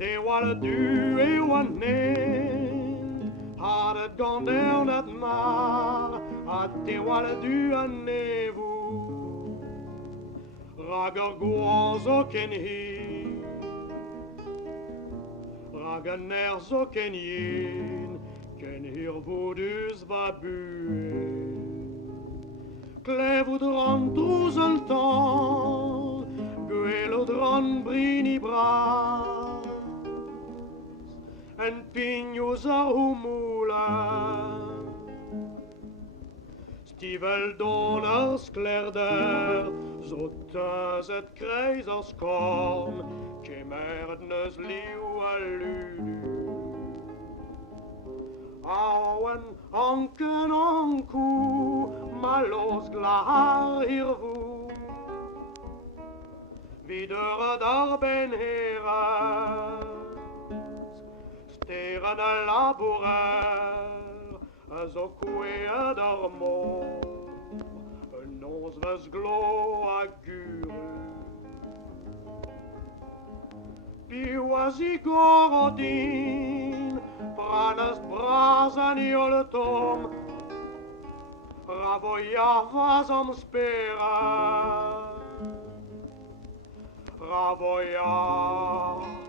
Te walla du e wanneer had het gone down dat maar at te walla du a nevu raga guazo ken hi raga nerzo ken yin ken hir vodus va bue Klevoudran trouzeltan Guelodran brini bras En pignos ar humula Stivel don ar sklerder Zotas et kreis ar skorn Kemerd neus liu a lulu Auen anken ankou Malos glar hirvu Videre dar ben heras Steren a labourer Zo kouet ar mor Nons vas glo a gure Piwazi gorodin Pranas bras an iol tom Ravoia vas om spera Ravoia